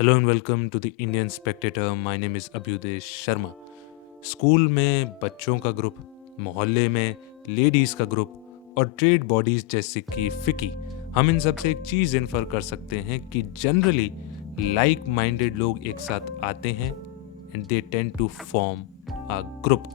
Hello and welcome to the Indian spectator. My name is Abhyudaya Sharma. School में बच्चों का group, मोहल्ले में लेडीज़ का ग्रुप और ट्रेड बॉडीज जैसे कि फिकी, हम इन सब से एक चीज़ इन्फर कर सकते हैं कि जनरली लाइक माइंडेड लोग एक साथ आते हैं and they tend to form a group.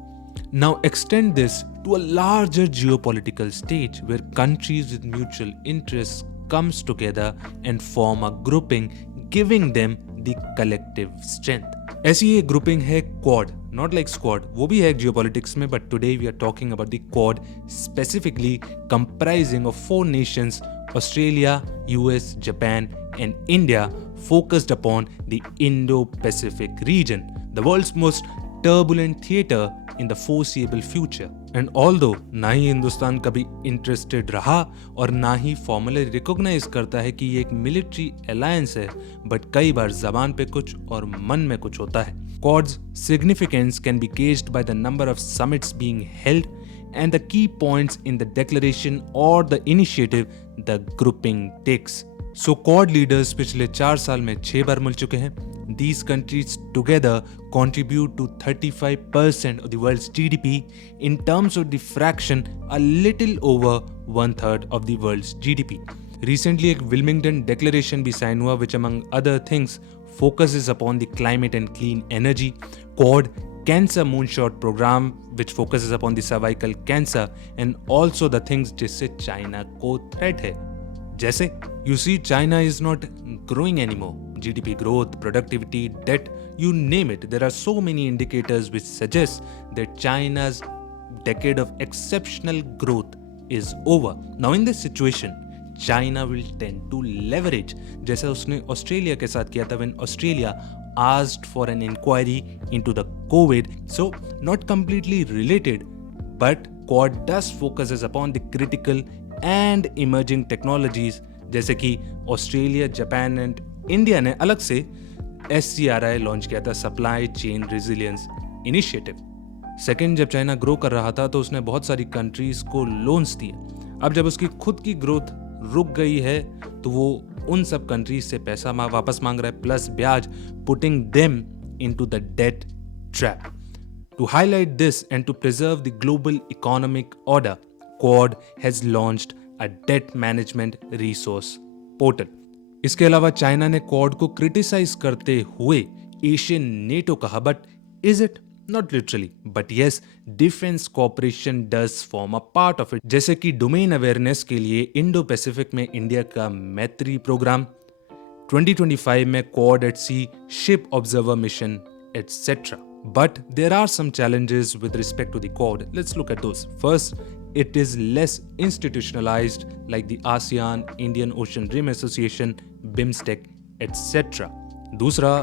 Now extend this to a larger geopolitical stage where countries with mutual interests comes together and form a grouping giving them the collective strength. ऐसी एक grouping है quad, not like squad, वो भी है geopolitics में, but today we are talking about the quad specifically comprising of 4 nations Australia, US, Japan and India focused upon the Indo-Pacific region, the world's most turbulent theater in the foreseeable future. And although ना ही हिंदुस्तान कभी interested रहा और ना ही formally recognise करता है कि ये एक मिलिट्री अलायंस है, बट कई बार जबान पे कुछ और मन में कुछ होता है. Quad's significance can be gauged by the number of summits being held and the key points in the declaration or the initiative the grouping takes. So Quad leaders पिछले 4 साल में 6 बार मिल चुके हैं. These countries together contribute to 35% of the world's GDP. In terms of the fraction, a little over 1/3 of the world's GDP. Recently एक Wilmington Declaration भी sign हुआ which among other things focuses upon the climate and clean energy. Quad Cancer Moonshot Program which focuses upon the cervical cancer and also the things जिससे China को threat है. जैसे you see China is not growing anymore. GDP growth, productivity, debt, you name it. There are so many indicators which suggest that China's decade of exceptional growth is over. Now in this situation, China will tend to leverage, जैसा उसने Australia के साथ किया था when Australia asked for an inquiry into the COVID. So not completely related, but Quad does focuses upon the critical and emerging technologies जैसे कि Australia, Japan and India ने अलग से SCRI लॉन्च किया था, supply chain resilience initiative. Second, जब China grow कर रहा था तो उसने बहुत सारी कंट्रीज को लोन्स दिए. अब जब उसकी खुद की ग्रोथ रुक गई है तो वो उन सब कंट्रीज से पैसा वापस मांग रहा है प्लस ब्याज, putting them into the debt trap. To highlight this and to preserve the global economic order, quad has launched a debt management resource portal. इसके अलावा चाइना ने क्वाड को क्रिटिसाइज करते हुए एशियन नेटो कहा, but is it? Not literally, but yes, defence cooperation does form a part of it. जैसे कि domain awareness के लिए इंडो पैसिफिक में इंडिया का मैत्री प्रोग्राम, 2025 में quad at sea ship observer mission etcetera. But there are some challenges with respect to the Quad. Let's look at those. First, it is less institutionalized like the ASEAN, Indian Ocean Rim Association, BIMSTEC, etc. Dusra,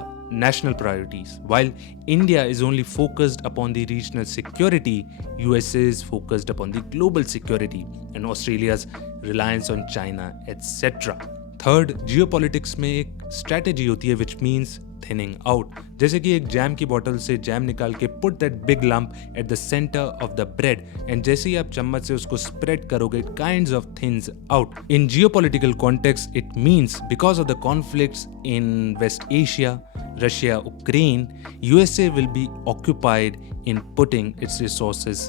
national priorities. While India is only focused upon the regional security, USA is focused upon the global security and Australia's reliance on China, etc. Third, geopolitics में एक strategy होती है which means thinning out. जैसे कि एक jam की बोतल से जैम निकाल के put that big lump at the center of the bread and जैसे ही आप चम्मच से उसको spread करोगे it kinds of thins out. In geopolitical context it means because of the conflicts in West Asia, Russia, Ukraine, USA will be occupied in putting its resources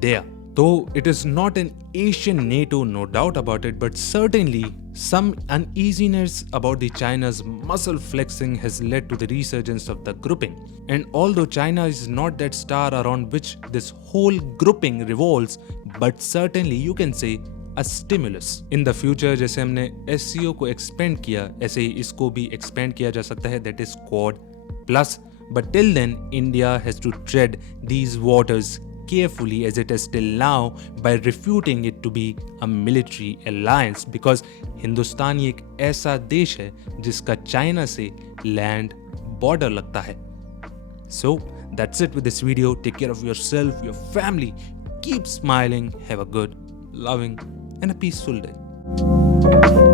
there. Though it is not an Asian NATO, no doubt about it, but certainly some uneasiness about the China's muscle flexing has led to the resurgence of the grouping. And although China is not that star around which this whole grouping revolves, but certainly you can say a stimulus. In the future, जैसे हमने SCO को expand किया, ऐसे ही इसको भी expand किया जा सकता है, that is Quad Plus. But till then, India has to tread these waters carefully as it is till now by refuting it to be a military alliance because Hindustan एक ऐसा देश है जिसका चाइना से लैंड बॉर्डर लगता है. So that's it with this video. Take care of yourself, your family. Keep smiling. Have a good, loving and a peaceful day.